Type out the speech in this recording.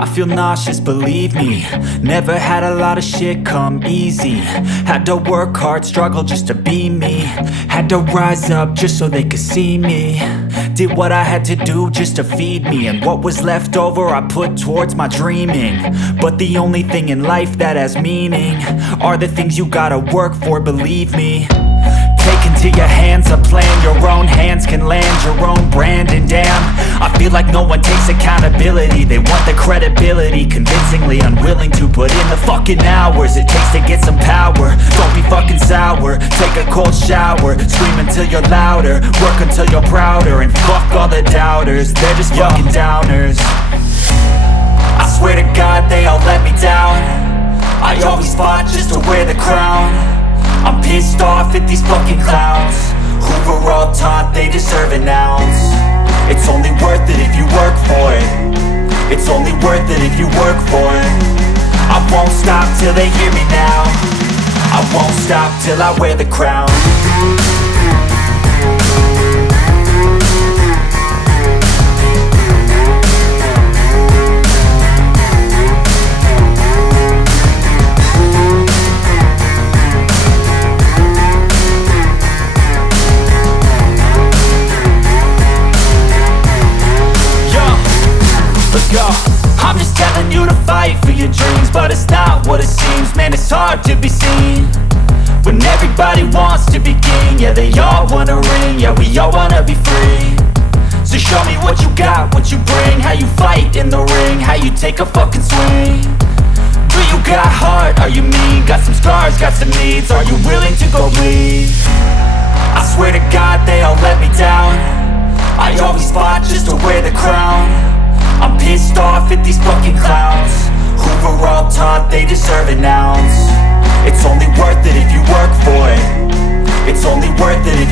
I feel nauseous, believe me. Never had a lot of shit come easy. Had to work hard, struggle just to be me. Had to rise up just so they could see me. Did what I had to do just to feed me. And what was left over I put towards my dreaming. But the only thing in life that has meaning are the things you gotta work for, believe me. Take into your hands a plan. Your own hands can land your own brand. And damn, I feel like no one takes accountability. They want the credibility, convincingly unwilling to put in the fucking hours it takes to get some power. Don't be fucking sour, take a cold shower. Scream until you're louder, work until you're prouder. And fuck all the doubters, they're just fucking downers. I swear to God they all let me down. I always fought just to wear the crown. I'm pissed off at these fucking clowns who were all taught they deserve an ounce. It's only worth it if you work for it. It's only worth it if you work for it. I won't stop till they hear me now. I won't stop till I wear the crown. I'm just telling you to fight for your dreams, but it's not what it seems. Man, it's hard to be seen when everybody wants to be king. Yeah, they all wanna ring, yeah, we all wanna be free. So show me what you got, what you bring, how you fight in the ring, how you take a fucking swing. Do you got heart, are you mean? Got some scars, got some needs, are you willing to go bleed? I swear to God they all let me down. I always fought just to wear the crown. I'm pissed off at these fucking clowns who were all taught they deserve an ounce. It's only worth it if you work for it. It's only worth it if you